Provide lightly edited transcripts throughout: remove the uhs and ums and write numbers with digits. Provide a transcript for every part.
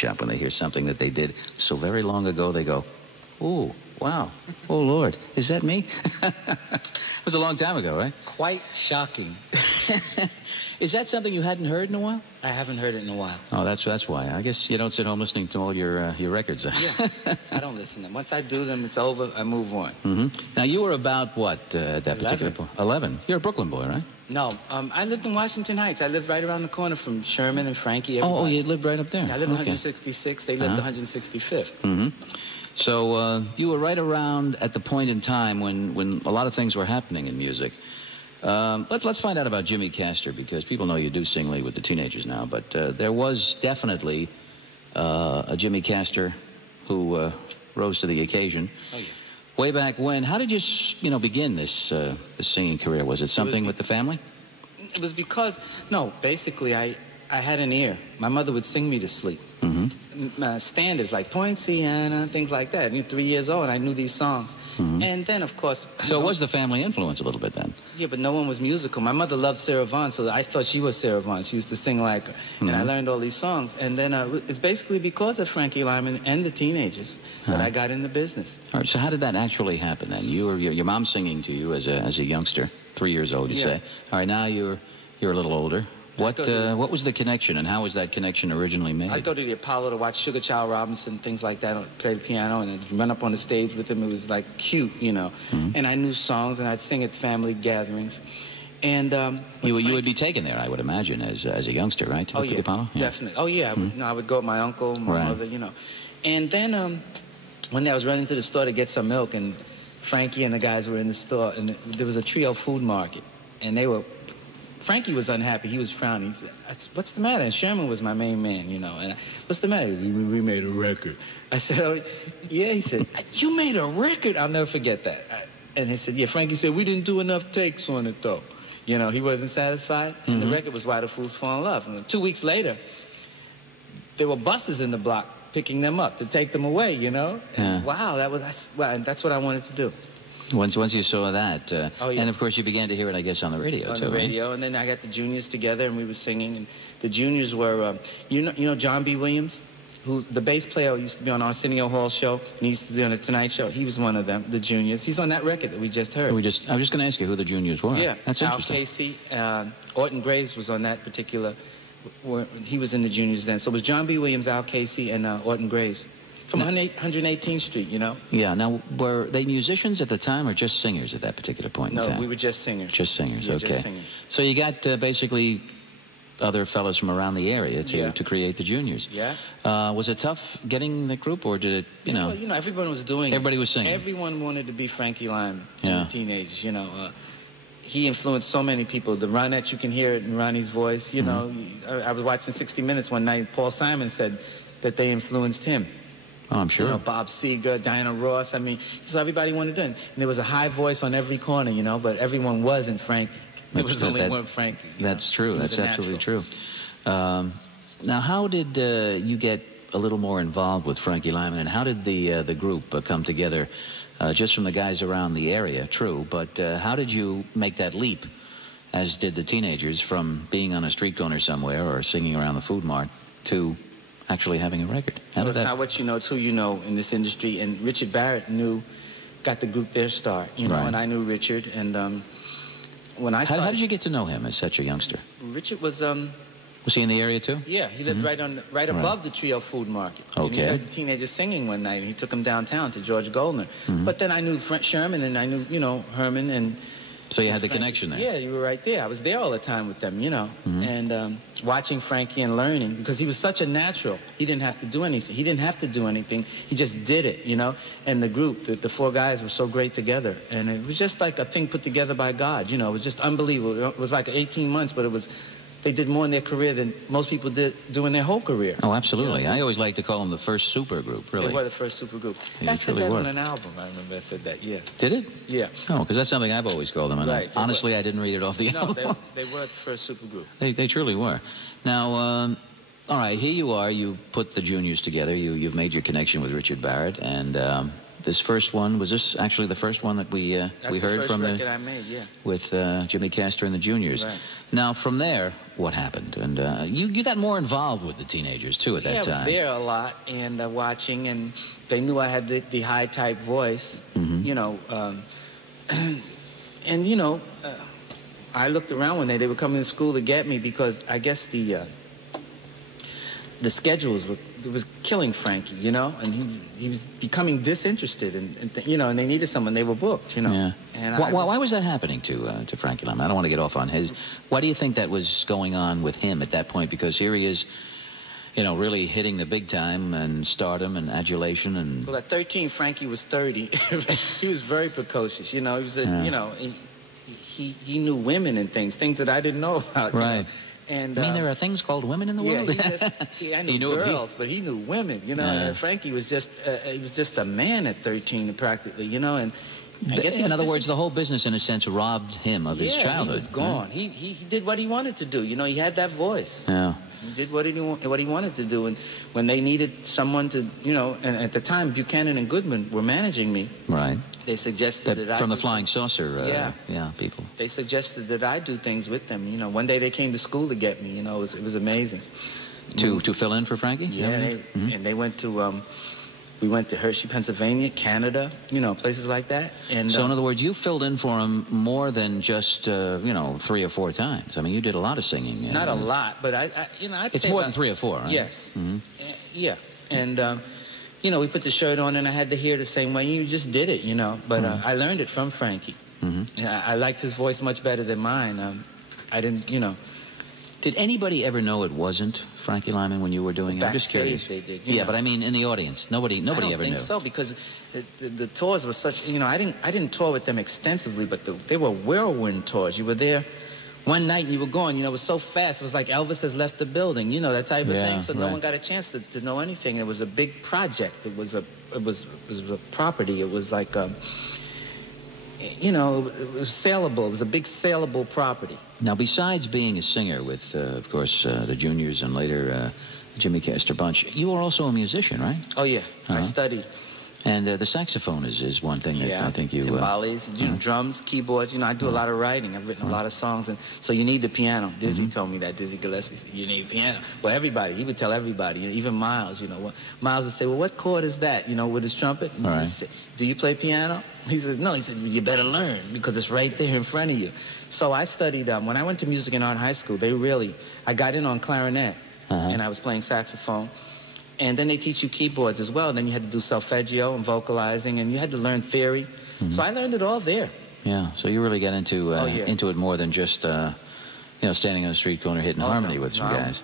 Shop, when they hear something that they did so very long ago, they go, "Ooh, wow, oh Lord, is that me?" It was a long time ago, right? Quite shocking. Is that something you hadn't heard in a while? I haven't heard it in a while. Oh, that's why. I guess you don't sit home listening to all your records. Yeah, I don't listen to them. Once I do them, it's over. I move on. Mm-hmm. Now, you were about what at that 11. particular point? 11. You're a Brooklyn boy, right? No, I lived in Washington Heights. I lived right around the corner from Sherman and Frankie. Oh, you lived right up there. Yeah, I lived 166. They lived 165th. Mm-hmm. So you were right around at the point in time when a lot of things were happening in music. Let's find out about Jimmy Castor, because people know you do sing lead with the teenagers now, but there was definitely a Jimmy Castor who rose to the occasion. Oh, yeah. Way back when. How did you begin this singing career? Was it something with the family? It was because, no, basically I had an ear. My mother would sing me to sleep. Mm-hmm. Standards like Poinciana, things like that. I was 3 years old and I knew these songs. Mm-hmm. And then, of course... So it was the family influence a little bit then? Yeah, but no one was musical. My mother loved Sarah Vaughan, so I thought she was Sarah Vaughan. She used to sing like her. Mm-hmm. And I learned all these songs. And then it's basically because of Frankie Lymon and the teenagers that I got in the business. All right, so how did that actually happen then? Your mom singing to you as a youngster, 3 years old, you say. All right, now you're a little older. What was the connection, and how was that connection originally made? I'd go to the Apollo to watch Sugar Child Robinson, things like that, play the piano, and I'd run up on the stage with him. It was like cute, Mm-hmm. And I knew songs, and I'd sing at family gatherings. And you would be taken there, I would imagine, as a youngster, right? To the Apollo? Yeah, definitely. Oh yeah, I would go with my uncle, my mother, And then one day I was running to the store to get some milk, and Frankie and the guys were in the store, and there was a trio food market, and Frankie was unhappy. He was frowning. He said, "What's the matter?" And Sherman was my main man, And what's the matter? We made a record. I said, "Oh, yeah." He said, "You made a record?" I'll never forget that. And he said, "Yeah." Frankie said, "We didn't do enough takes on it, though." He wasn't satisfied. Mm-hmm. And the record was Why the Fools Fall in Love. And 2 weeks later, there were buses in the block picking them up to take them away, And wow, that's what I wanted to do. Once you saw that, and of course you began to hear it, I guess, on the radio too. On the radio, right? And then I got the juniors together, and we were singing. And the juniors were, John B. Williams, who's the bass player who used to be on Arsenio Hall's show, and he used to be on the Tonight Show. He was one of them, the juniors. He's on that record that we just heard. I was just going to ask you who the juniors were. Yeah, that's interesting. Al Casey, Orton Graves was on that particular. He was in the juniors then. So it was John B. Williams, Al Casey, and Orton Graves. From 118th Street, Yeah. Now, were they musicians at the time or just singers at that particular point in time? No, we were just singers. Just singers, we were okay. Just singers. So you got basically other fellows from around the area to create the juniors. Yeah. Was it tough getting the group, or did it, Well, everyone was doing Everybody was singing. Everyone wanted to be Frankie Lymon in the teenagers, He influenced so many people. The Ronettes, you can hear it in Ronnie's voice, I was watching 60 Minutes one night. Paul Simon said that they influenced him. Oh, I'm sure. Bob Seger, Diana Ross. So everybody wanted to do it. And there was a high voice on every corner, but everyone wasn't Frankie. There was only one Frankie. That's true. That's absolutely true. Now, how did you get a little more involved with Frankie Lymon, and how did the group come together? Just from the guys around the area, true, but how did you make that leap, as did the teenagers, from being on a street corner somewhere or singing around the food mart to actually having a record? It's not what you know, it's who you know in this industry. And Richard Barrett got the group their start, and I knew Richard. And when I started... How did you get to know him as such a youngster? Richard was... Was he in the area too? Yeah, he lived right above the Trio Food Market. Okay. And he heard the teenagers singing one night, and he took them downtown to George Goldner. But then I knew Sherman, and I knew, Herman, and... So you had the connection there? Yeah, you were right there. I was there all the time with them, and watching Frankie and learning, because he was such a natural. He didn't have to do anything. He just did it, And the group, the four guys were so great together. And it was just like a thing put together by God, It was just unbelievable. It was like 18 months, but they did more in their career than most people do in their whole career. Oh, absolutely. I always like to call them the first super group, really. They were the first super group. I said that on an album. I remember I said that, yeah. Did it? Yeah. Oh, because that's something I've always called them. And honestly, I didn't read it off the album. No, they were the first super group. They truly were. Now, all right, here you are. You put the juniors together. You've made your connection with Richard Barrett. And this first one, was this actually the first one that we heard from? That's the first record I made, yeah. With Jimmy Castor and the Juniors. Right. Now, from there, what happened? And you got more involved with the teenagers, too, at that time. Yeah, I was there a lot and watching, and they knew I had the high-type voice, you know. And, you know, I looked around one day. They were coming to school to get me because I guess the schedules was killing Frankie, you know, and he was becoming disinterested, and you know, and they needed someone. They were booked, you know. Yeah. And why was that happening to Frankie Lymon? I don't want to get off on his. Why do you think that was going on with him at that point? Because here he is, you know, really hitting the big time and stardom and adulation and. Well, at 13, Frankie was 30. He was very precocious, you know. He was you know, he knew women and things that I didn't know about. Right. You know? And, I mean, there are things called women in the world? I knew girls, but he knew women, you know. And Frankie was just, he was just a man at 13, practically, you know. And I guess in other words, the whole business, in a sense, robbed him of his childhood. He was gone. He did what he wanted to do, you know. He had that voice. Yeah. He did what he wanted to do, and when they needed someone to, you know, and at the time Buchanan and Goodman were managing me. Right. They suggested that from the Flying Saucer, people. They suggested that I do things with them. You know, one day they came to school to get me. You know, it was amazing. To fill in for Frankie? Yeah, and they went to. We went to Hershey, Pennsylvania, Canada, you know, places like that. And so, in other words, you filled in for him more than just, you know, 3 or 4 times. I mean, you did a lot of singing. Not a lot, but you know, I'd say it's more than 3 or 4, right? Yes. Yeah. And, you know, we put the shirt on, and I had the hair the same way. You just did it, you know. But I learned it from Frankie. I liked his voice much better than mine. I didn't, you know. Did anybody ever know it wasn't Frankie Lymon when you were doing it? I'm just curious. They did. Yeah, but I mean, in the audience, nobody ever knew. I don't think so, because the tours were such. You know, I didn't tour with them extensively, but they were whirlwind tours. You were there one night and you were gone. You know, it was so fast. It was like Elvis has left the building. You know, that type of thing. So no one got a chance to know anything. It was a big project. It was a property. It was like you know, it was saleable. It was a big saleable property. Now, besides being a singer with, of course, the Juniors and later Jimmy Castor Bunch, you are also a musician, right? Oh, yeah. I studied. And the saxophone is one thing that I think you... timbales, you know, drums, keyboards. You know, I do a lot of writing. I've written a lot of songs, and so you need the piano. Dizzy told me that. Dizzy Gillespie said, you need piano. Well, everybody. He would tell everybody, even Miles, you know. Miles would say, well, what chord is that, you know, with his trumpet? And he'd say, do you play piano? He says, no. He said, you better learn, because it's right there in front of you. So I studied, when I went to Music and Art High School, I got in on clarinet, and I was playing saxophone. And then they teach you keyboards as well. Then you had to do solfeggio and vocalizing, and you had to learn theory. So I learned it all there. Yeah, so you really got into it more than just, you know, standing on the street corner hitting harmony with some guys.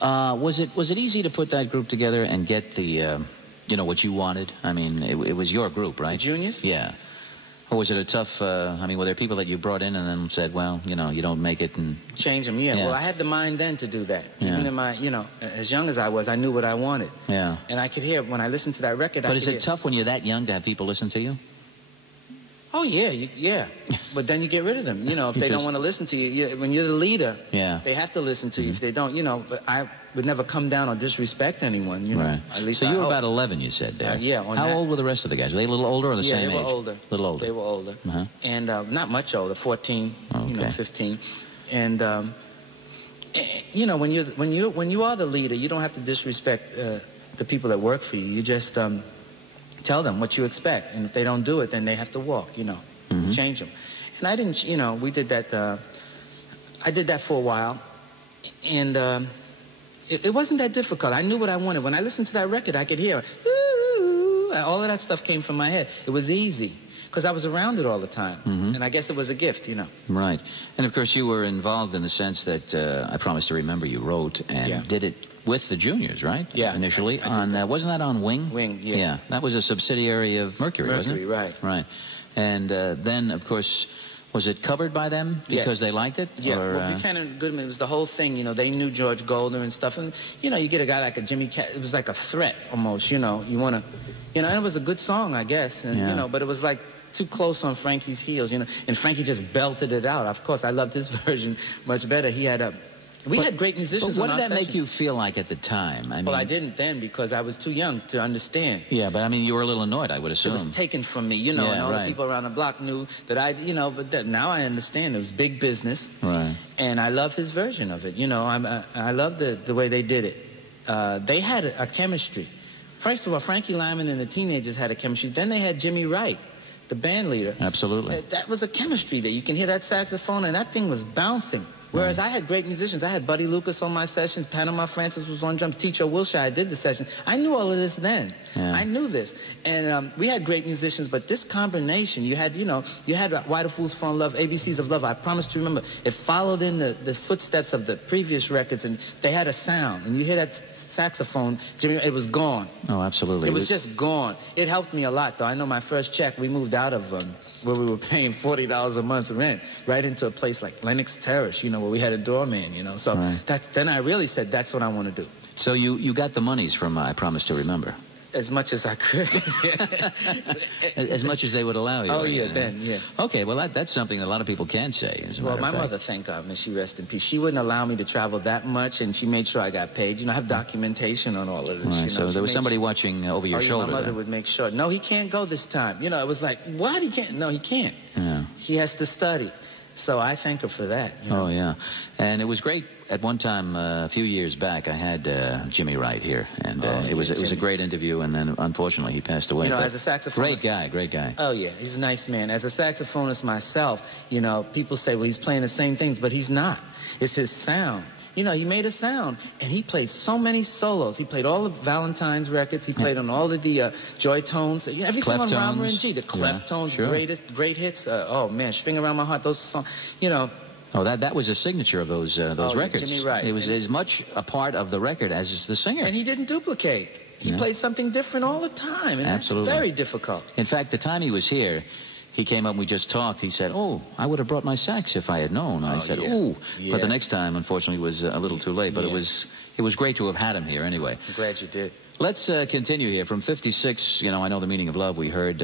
Was it easy to put that group together and get the, you know, what you wanted? I mean, it was your group, right? The Juniors? Yeah. Or was it a tough, I mean, were there people that you brought in and then said, well, you know, you don't make it and... Change them, yeah. Well, I had the mind then to do that. Even in my, you know, as young as I was, I knew what I wanted. Yeah. And I could hear, when I listened to that record, But is it tough when you're that young to have people listen to you? Oh, yeah, yeah. But then you get rid of them. You know, if they don't want to listen to you, when you're the leader, they have to listen to you. If they don't, you know, but I would never come down or disrespect anyone, you know. Right. At least so you were about 11, you said there. Yeah. How old were the rest of the guys? Were they a little older or the same age? Yeah, they were older. A little older. They were older. And not much older, 14, you know, 15. And, you know, when you are the leader, you don't have to disrespect the people that work for you. You just... tell them what you expect, and if they don't do it, then they have to walk, you know, change them. And I didn't, you know, we did that, I did that for a while, and it wasn't that difficult. I knew what I wanted. When I listened to that record, I could hear, ooh, all of that stuff came from my head. It was easy, because I was around it all the time, and I guess it was a gift, you know. Right. And, of course, you were involved in the sense that I Promise to Remember you wrote and did it with the Juniors, right? Yeah. Initially. Wasn't that on Wing? Wing, yeah. Yeah. That was a subsidiary of Mercury, wasn't it? Right. Right. And then, of course, was it covered by them because they liked it? Yeah. Or, well, Buchanan and Goodman, it was the whole thing, you know. They knew George Golder and stuff. And, you know, you get a guy like a Jimmy it was like a threat almost, you know. You want to, you know, and it was a good song, I guess. And, you know, but it was like too close on Frankie's heels, you know. And Frankie just belted it out. Of course, I loved his version much better. He had We had great musicians. But what did that make you feel like at the time? Well, I didn't then because I was too young to understand. Yeah, but I mean, you were a little annoyed, I would assume. It was taken from me, and all the people around the block knew that but now I understand it was big business. Right. And I love his version of it. I love the way they did it. They had a chemistry. First of all, Frankie Lymon and the Teenagers had a chemistry. Then they had Jimmy Wright, the band leader. Absolutely. That was a chemistry there. You can hear that saxophone, and that thing was bouncing. Whereas I had great musicians. I had Buddy Lucas on my sessions. Panama Francis was on drums. Teacher Wilshire did the session. I knew all of this then. Yeah. I knew this. And we had great musicians, but this combination, you had Why Do Fools Fall in Love, ABCs of Love. I promise to remember. It followed in the footsteps of the previous records, and they had a sound. And you hear that saxophone, Jimmy, it was gone. Oh, absolutely. It was just gone. It helped me a lot, though. I know my first check, we moved out of where we were paying $40 a month rent, right into a place like Lenox Terrace, where we had a doorman, So then I really said, that's what I want to do. So you got the monies from I Promise to Remember? As much as I could. As much as they would allow you. Oh, yeah, then, yeah. Okay, well, that's something that a lot of people can say. Well, my mother, thank God, may she rest in peace. She wouldn't allow me to travel that much, and she made sure I got paid. I have documentation on all of this. Right, so there was somebody watching over your shoulder. My mother would make sure. No, he can't go this time. It was like, what? He can't? No, he can't. Yeah. He has to study. So I thank her for that. Oh, yeah. And it was great. At one time, a few years back, I had Jimmy Wright here. And it was a great interview. And then, unfortunately, he passed away. As a saxophonist. Great guy. Oh, yeah. He's a nice man. As a saxophonist myself, people say, well, he's playing the same things. But he's not. It's his sound. He made a sound, and he played so many solos. He played all of Valentine's records. He played on all of the Joy Tones, everything clef on tones. Rama and G, the clef tones, sure. great hits. Oh man, String Around My Heart, those songs, Oh, that was a signature of those records. Jimmy Wright. It was as much a part of the record as the singer. And he didn't duplicate. He played something different all the time, and Absolutely. That's very difficult. In fact, the time he was here, he came up and we just talked. He said, oh, I would have brought my sax if I had known. I said, ooh. Yeah. But the next time, unfortunately, was a little too late. But it was great to have had him here anyway. I'm glad you did. Let's continue here. From 56, I Know the Meaning of Love, we heard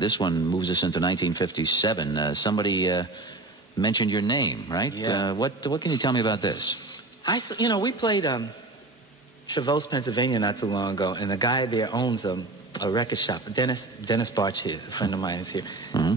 this one moves us into 1957. Somebody mentioned your name, right? Yeah. What can you tell me about this? We played Traverse, Pennsylvania not too long ago, and the guy there owns a record shop. Dennis Barch here, a friend of mine is here. Mm-hmm.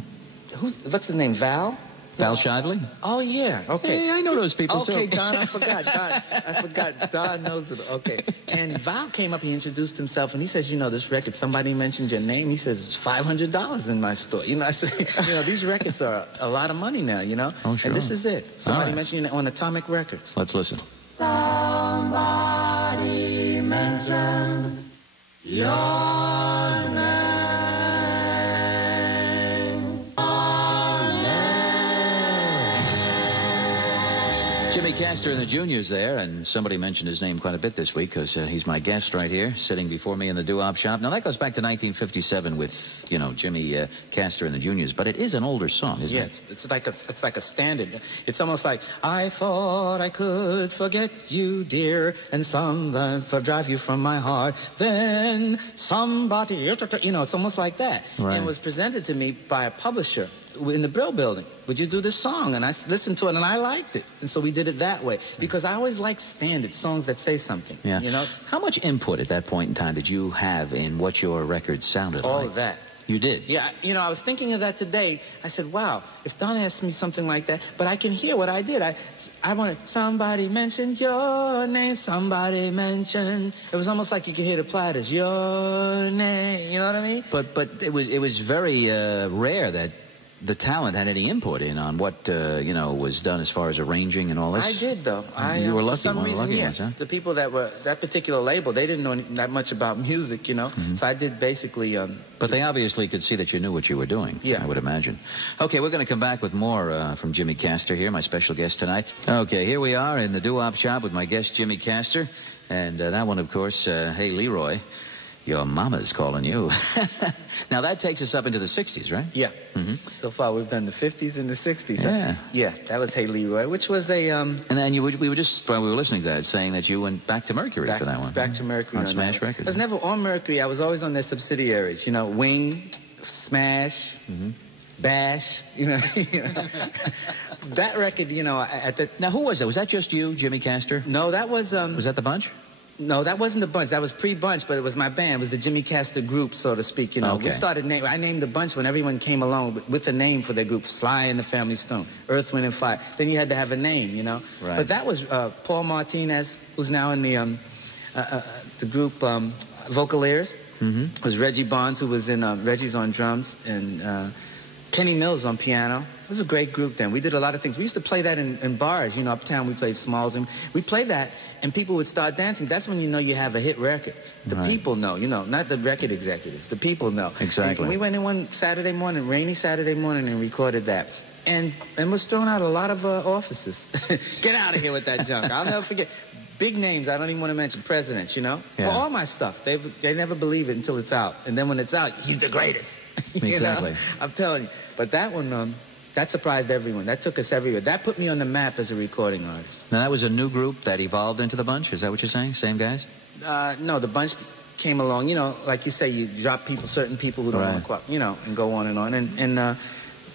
What's his name, Val? Val Shidley? Oh, yeah, okay. Hey, I know those people, too. Okay, Don, I forgot. Don knows it. Okay. And Val came up, he introduced himself, and he says, this record, somebody mentioned your name. He says, it's $500 in my store. I said, these records are a lot of money now, Oh, sure. And this is it. Somebody mentioned your name on Atomic Records. Let's listen. Somebody mentioned your name. Jimmy Castor and the Juniors there, and somebody mentioned his name quite a bit this week because he's my guest right here, sitting before me in the Doo-Wop Shop. Now, that goes back to 1957 with, Jimmy Castor and the Juniors, but it is an older song, isn't it? Yes, it's like a standard. It's almost like, I thought I could forget you, dear, and drive you from my heart. Then somebody, it's almost like that. Right. And it was presented to me by a publisher in the Brill Building. Would you do this song? And I listened to it, and I liked it. And so we did it that way. Because I always like standard songs that say something. Yeah. How much input at that point in time did you have in what your record sounded like? All of that. You did? Yeah. I was thinking of that today. I said, wow, if Don asked me something like that, but I can hear what I did. I wanted, somebody mentioned your name, somebody mentioned. It was almost like you could hear the platters, your name. You know what I mean? But it was very rare that the talent had any input in on what was done as far as arranging and all this. I did, though. You were lucky. For some reason, ones, huh? The people that were that particular label, they didn't know that much about music, Mm-hmm. So I did basically. But they obviously could see that you knew what you were doing. Yeah, I would imagine. Okay, we're going to come back with more from Jimmy Castor here, my special guest tonight. Okay, here we are in the Doo-Wop Shop with my guest Jimmy Castor, and that one, of course, Hey Leroy. Your mama's calling you. Now, that takes us up into the 60s, right? Yeah. Mm-hmm. So far, we've done the 50s and the 60s. Yeah. Yeah, that was Hey Leroy, which was a... And then we were just, while we were listening to that, saying that you went back to Mercury for that one. Back to Mercury. On Smash Records. I was never on Mercury. I was always on their subsidiaries. Wing, Smash, Bash, you know. That record, you know, Now, who was that? Was that just you, Jimmy Castor? No, that was... Was that the bunch? No, that wasn't the bunch. That was pre-bunch, but it was my band. It was the Jimmy Castor group, so to speak, you know. Okay. I named the bunch when everyone came along with a name for their group. Sly and the Family Stone, Earth, Wind, and Fire. Then you had to have a name, you know. Right. But that was Paul Martinez, who's now in the group Vocaleers. It was Reggie Bonds, who was in Reggie's on drums, and Kenny Mills on piano. It was a great group then. We did a lot of things. We used to play that in bars, you know, uptown. We played Smalls, and we played that, and people would start dancing. That's when you know you have a hit record. The people know, you know, not the record executives. The people know. Exactly. And we went in one Saturday morning, rainy Saturday morning, and recorded that. And was thrown out a lot of offices. Get out of here with that junk. I'll never forget. Big names, I don't even want to mention presidents, you know? Yeah. Well, all my stuff, they never believe it until it's out. And then when it's out, he's the greatest. Exactly. Know? I'm telling you. But that one, that surprised everyone. That took us everywhere. That put me on the map as a recording artist. Now, that was a new group that evolved into the bunch? Is that what you're saying? Same guys? No, the bunch came along. You know, like you say, you drop people, certain people who don't want to, you know, and go on and on. And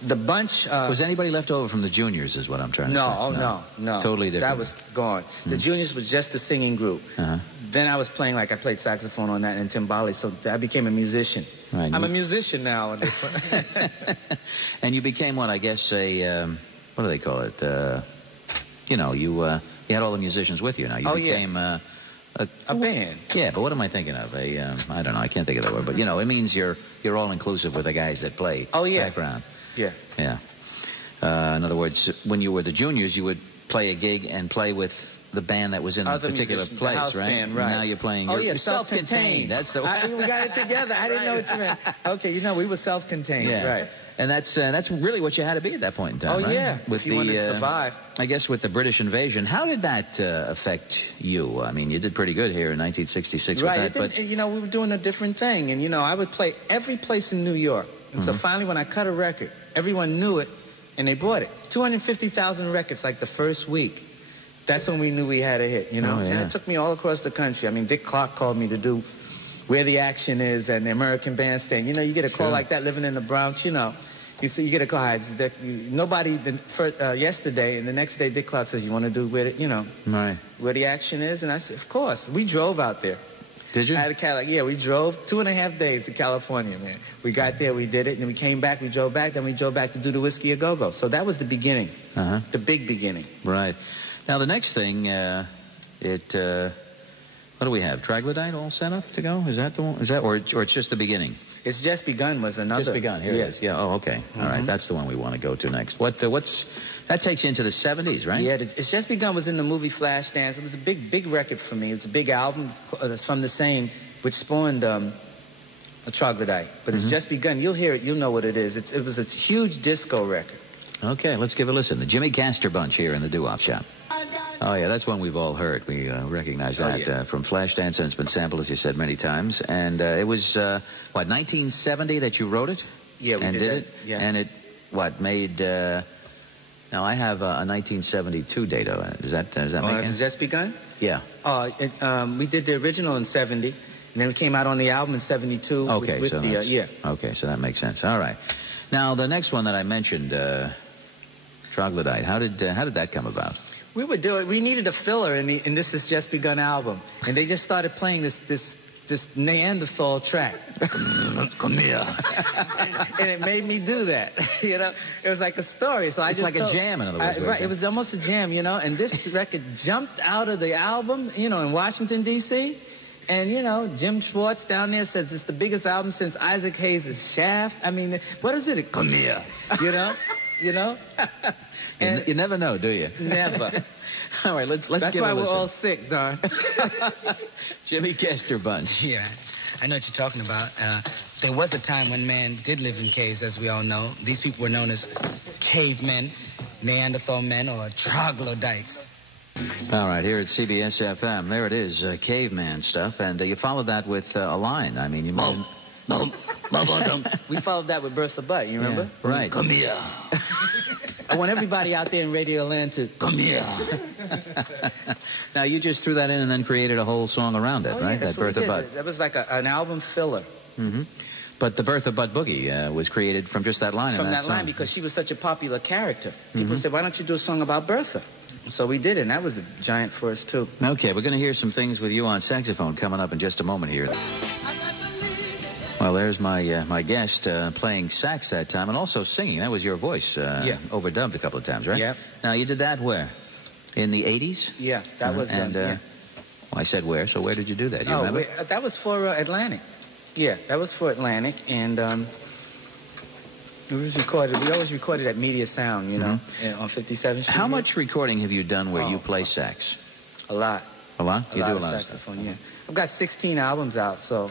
the bunch... was anybody left over from the Juniors is what I'm trying to say? No. Totally different. That was gone. The Juniors was just a singing group. Then I was playing, I played saxophone on that and timbale, so I became a musician. Right. I'm a musician now on this one. And you became what, I guess, what do they call it? You know, you had all the musicians with you now. You became... a band. Yeah, but what am I thinking of? I don't know, I can't think of the word, but, you know, it means you're all-inclusive with the guys that play background. Yeah. Yeah. In other words, when you were the Juniors, you would play a gig and play with the band that was in the particular place, house right? Band, right? Now you're playing. You're self-contained. That's the. We got it together. I didn't know what you meant. Okay, you know, we were self-contained, right? And that's really what you had to be at that point in time, right? Yeah. With if you wanted to survive. I guess with the British invasion, how did that affect you? I mean, you did pretty good here in 1966 with that, but you know, we were doing a different thing, and you know, I would play every place in New York, and so finally, when I cut a record, everyone knew it, and they bought it. 250,000 records like the first week. That's when we knew we had a hit, you know? And it took me all across the country. I mean, Dick Clark called me to do Where the Action Is and the American Bandstand. You know, you get a call like that living in the Bronx, you know. You get a call, yesterday, and the next day Dick Clark says, you want to do Where the Action Is? And I said, of course. We drove out there. Did you? I had a Cadillac. Yeah, we drove 2.5 days to California, man. We got there, we did it, and then we came back, we drove back, then we drove back to do the Whiskey A Go-Go. So that was the beginning, the big beginning. Right. Now, the next thing, what do we have? Trogglodyte all set up to go? Is that the one? Is that, or it's just the beginning? It's Just Begun was another. Just Begun, here it is. Yeah, oh, okay. All right, that's the one we want to go to next. That takes you into the 70s, right? Yeah, It's Just Begun was in the movie Flashdance. It was a big record for me. It was a big album that's from the same, which spawned a Trogglodyte. But it's Just Begun. You'll hear it. You'll know what it is. It was a huge disco record. Okay, let's give it a listen. The Jimmy Castor Bunch here in the Doo-Wop Shop. Oh, yeah, that's one we've all heard. We recognize that from Flashdance, and it's been sampled, as you said, many times. And it was, 1970 that you wrote it? Yeah, we did it. Yeah. And it, made... now, I have a 1972 date on it. Does that make sense? It's Just Begun? Yeah. We did the original in 70, and then it came out on the album in 72. Okay, Okay, so that makes sense. All right. Now, the next one that I mentioned, Trogglodyte, how did that come about? We needed a filler in this Is Just Begun album, and they just started playing this Neanderthal track. Come here. And it made me do that. You know, it was like a story. So it's like a jam, in other words. Right, it was almost a jam, you know. And this record jumped out of the album, you know, in Washington, D.C. And, you know, Jim Schwartz down there says it's the biggest album since Isaac Hayes' Shaft. I mean, what is it? Come here. You know? You know? And you never know, do you? Never. All right, let's That's give why it a we're listen. all sick, Don. Jimmy Castor Bunch. Yeah, I know what you're talking about. There was a time when man did live in caves, as we all know. These people were known as cavemen, Neanderthal men, or troglodytes. All right, here at CBS-FM, there it is, caveman stuff, and you followed that with a line. I mean, you mentioned... We followed that with Bertha Butt, you remember? Yeah, right. Come here. I want everybody out there in Radio Land to come here. Now, you just threw that in and then created a whole song around it, right? That's that Bertha Butt. That was like an album filler. But But the birth of Butt Boogie was created from just that line. From in that line, because she was such a popular character. People said, why don't you do a song about Bertha? So we did it, and that was a giant for us, too. Okay, we're going to hear some things with you on saxophone coming up in just a moment here. Well, there's my guest playing sax that time, and also singing. That was your voice, overdubbed a couple of times, right? Yeah. Now, you did that where? In the 80s? Yeah, that was... Well, I said where, so where did you do that? You remember? That was for Atlantic. Yeah, that was for Atlantic, and it was recorded. We always recorded at Media Sound, you know, on 57th Street. How much recording have you done where you play sax? A lot. A lot? You do a lot of saxophone, yeah. I've got 16 albums out, so,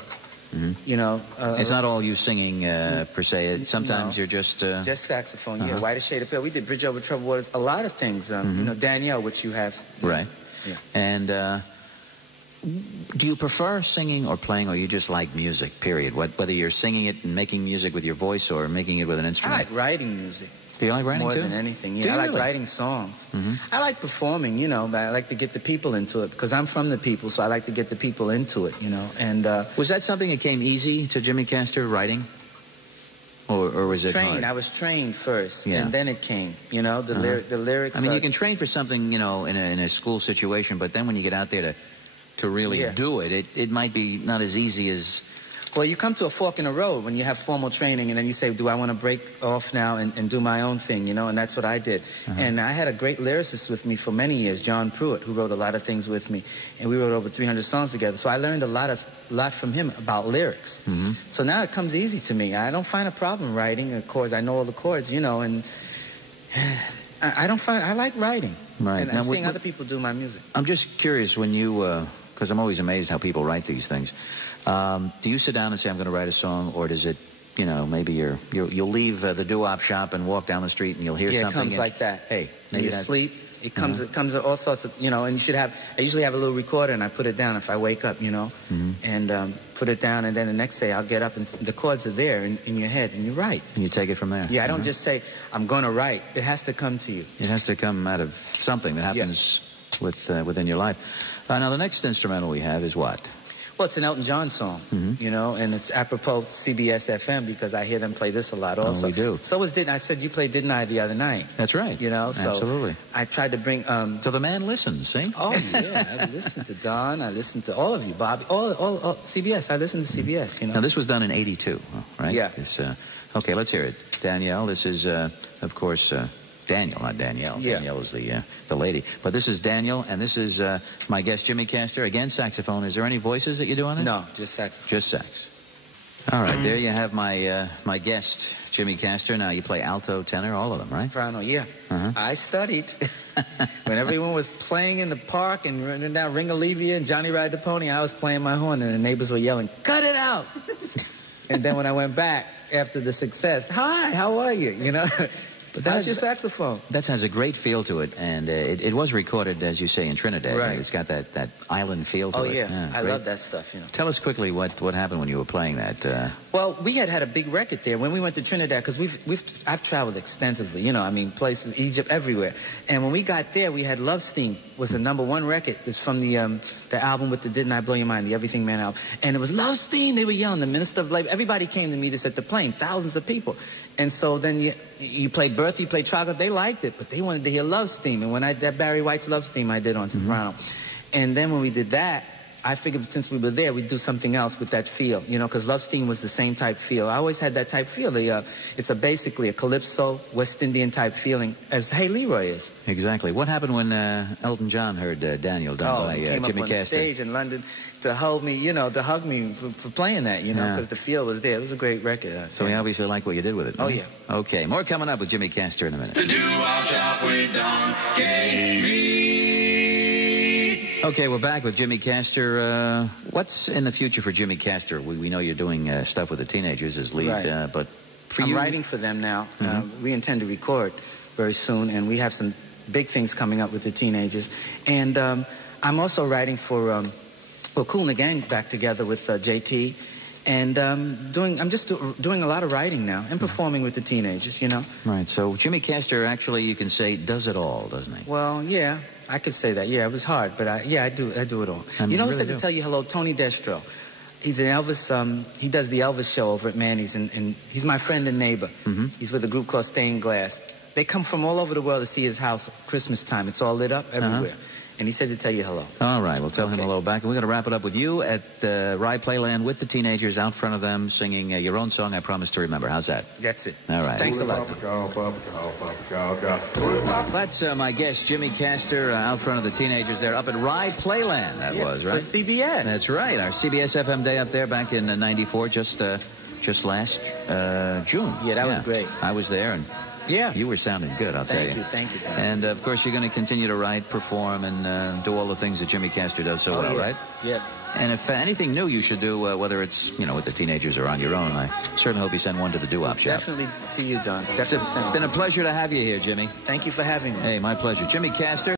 you know. It's not all you singing, per se. Sometimes you're just... Just saxophone, yeah. Whitest Shade of Pale. We did Bridge Over Troubled Waters. A lot of things. You know, Danielle, which you have. Right. Yeah. And... do you prefer singing or playing, or you just like music, period? Whether you're singing it and making music with your voice or making it with an instrument? I like writing music. Do you like writing more too? More than anything, yeah. Do you I like really? writing songs. I like performing, you know, but I like to get the people into it because I'm from the people, so I like to get the people into it, you know. And was that something that came easy to Jimmy Castor, writing? Or was it hard? I was trained first, and then it came, you know, the lyrics. I mean, you can train for something, you know, in a school situation, but then when you get out there to really do it, it might be not as easy as... Well, you come to a fork in the road when you have formal training, and then you say, do I want to break off now and do my own thing, you know, and that's what I did. And I had a great lyricist with me for many years, John Pruitt, who wrote a lot of things with me, and we wrote over 300 songs together. So I learned a lot from him about lyrics. So now it comes easy to me. I don't find a problem writing chords. I know all the chords, you know, and I like writing. Right. And seeing other people do my music. I'm just curious when you... because I'm always amazed how people write these things. Do you sit down and say, I'm going to write a song, or does it, you know, maybe you'll leave the Doo-Wop Shop and walk down the street and you'll hear something? Yeah, it comes like that. Hey, maybe you sleep. It comes all sorts of, you know, and I usually have a little recorder, and I put it down if I wake up, you know, and put it down, and then the next day I'll get up and the chords are there in your head, and you write. And you take it from there. Yeah, I don't just say, I'm going to write. It has to come to you. It has to come out of something that happens within your life. Now, the next instrumental we have is what? Well, it's an Elton John song, you know, and it's apropos CBS-FM because I hear them play this a lot also. Oh, we do. So I said you played Didn't I the other night. That's right. You know, so absolutely. I tried to bring... so the man listens, see? Oh, yeah. I listened to Don. I listened to all of you, Bobby. All CBS. I listened to CBS, you know. Now, this was done in 82, right? Yeah. Okay, let's hear it. Danielle, this is, of course... Daniel, not Danielle. Yeah. Danielle is the lady. But this is Daniel, and this is my guest, Jimmy Castor. Again, saxophone. Is there any voices that you do on this? No, just saxophone. Just sax. All right, there you have my guest, Jimmy Castor. Now, you play alto, tenor, all of them, right? Soprano, yeah. I studied. When everyone was playing in the park and running down Ring Olivia and Johnny Ride the Pony, I was playing my horn, and the neighbors were yelling, cut it out! And then when I went back after the success, hi, how are you? You know? But that's your saxophone. That has a great feel to it, and it was recorded, as you say, in Trinidad. Right. It's got that island feel to it. Oh, yeah. I love that stuff, you know. Tell us quickly what happened when you were playing that. Well, we had a big record there when we went to Trinidad, because I've traveled extensively, you know, I mean, places, Egypt, everywhere. And when we got there, we had Love Steam was the #1 record. It's from the album with the Didn't I Blow Your Mind, the Everything Man album. And it was Love Steam. They were yelling, the Minister of Labor. Everybody came to meet us at the plane, thousands of people. And so then you played Bertha, you played Trogglodyte. They liked it, but they wanted to hear Love Steam. And when that Barry White's Love Steam I did on soprano. And then when we did that, I figured since we were there, we'd do something else with that feel, you know, because Love Steam was the same type feel. I always had that type feel. It's basically a calypso, West Indian type feeling, as Hey Leroy is. Exactly. What happened when Elton John heard Daniel done by he came Jimmy up on Castor? the stage in London to hold me, you know, to hug me for playing that, you know, because the feel was there. It was a great record. So he obviously liked what you did with it. Oh, yeah. Okay, more coming up with Jimmy Castor in a minute. The Doo-Wop Shop with Don Gay. Okay, we're back with Jimmy Castor. What's in the future for Jimmy Castor? We know you're doing stuff with the teenagers as lead, right. But for I'm you... writing for them now. We intend to record very soon, and we have some big things coming up with the teenagers. And I'm also writing for Kool and the Gang back together with JT. And I'm just doing a lot of writing now and performing with the teenagers, you know. Right, so Jimmy Castor actually, you can say, does it all, doesn't he? Well, yeah, I could say that. Yeah, it was hard, but I do it all. I mean, you know who really said to tell you hello? Tony Destro. He's an Elvis, he does the Elvis show over at Manny's, and he's my friend and neighbor. He's with a group called Stained Glass. They come from all over the world to see his house Christmas time. It's all lit up everywhere. And he said to tell you hello. All right, we'll tell him hello back. And we're going to wrap it up with you at Rye Playland with the teenagers out front of them singing your own song, I Promise to Remember. How's that? That's it. All right. Thanks a lot. That's my guest, Jimmy Castor, out front of the teenagers there up at Rye Playland, that was, right? For CBS. That's right. Our CBS-FM day up there back in '94, just last June. Yeah, that was great. I was there, and you were sounding good, I'll tell you. Thank you. And, of course, you're going to continue to write, perform, and do all the things that Jimmy Castor does so well, right? Yeah. And if anything new you should do, whether it's, with the teenagers or on your own, I certainly hope you send one to the Doo-Wop Shop. Definitely to you, Don. It's been a pleasure to have you here, Jimmy. Thank you for having me. Hey, my pleasure. Jimmy Castor.